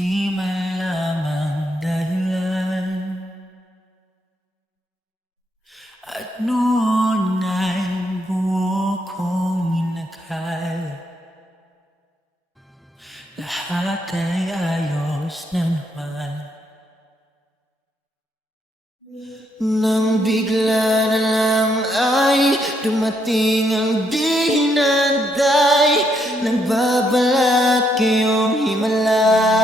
Di man lamang dahilan. At noon ay buo kong inakala Lahat ay ayos na naman Nang bigla na lang ay Dumating ang di hinanday Nagbabalat kayong himala.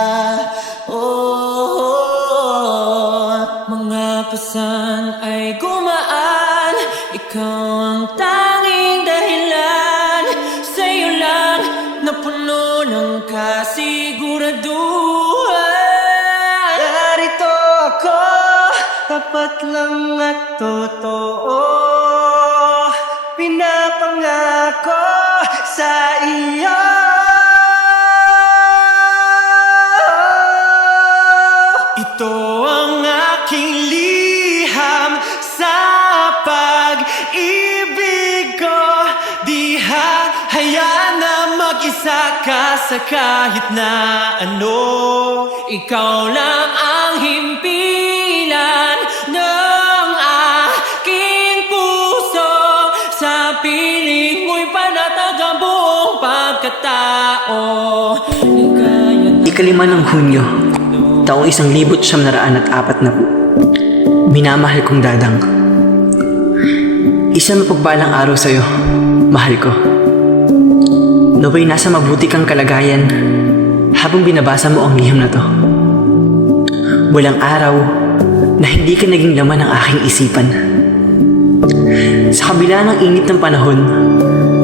Gumaan. Ikaw ang tanging dahilan. Sa'yo lang na puno ng kasiguraduhan. Narito ako, tapat lang at totoo. Pinapangako sa iyo. Ito ang aking mag-isa ka sa kahit na ano Ikaw lang ang himpilan ng aking puso Sa piling mo'y panatag ang buong pagkatao Ikalima ng Hunyo, taong isang libot siyam na raan at apat na. Minamahal kong dadang. Isang mapagbalang araw sa'yo, mahal ko. Naway nasa mabuti kang kalagayan habang binabasa mo ang liham na to. Walang araw na hindi ka naging laman ng aking isipan. Sa kabila ng init ng panahon,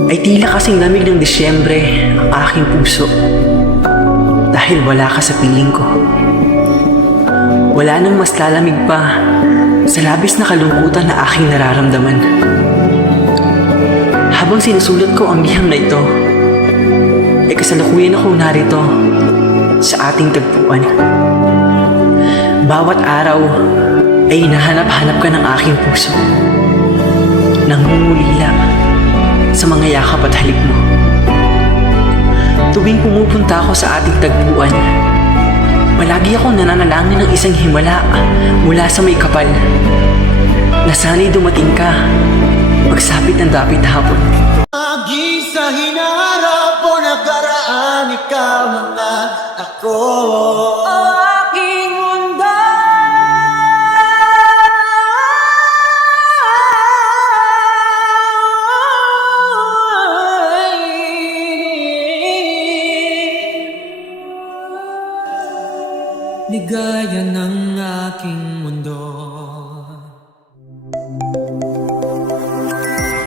ay tila kasing lamig ng Disyembre ang aking puso dahil wala ka sa piling ko. Wala nang mas lalamig pa sa labis na kalungkutan na aking nararamdaman. Habang sinusulat ko ang liham na ito, ay kasalukuyan ako narito sa ating tagpuan. Bawat araw ay hinahanap-hanap ka ng aking puso. Nangungulila sa mga yakap at halik mo. Tuwing pumupunta ako sa ating tagpuan, palagi akong nananalangin ng isang himala mula sa may kapal na sana'y dumating ka pagsapit ng dapit hapon. Lagi sa hinaharap o nakaraan ikaw ang ako mundo. Ligaya ng aking mundo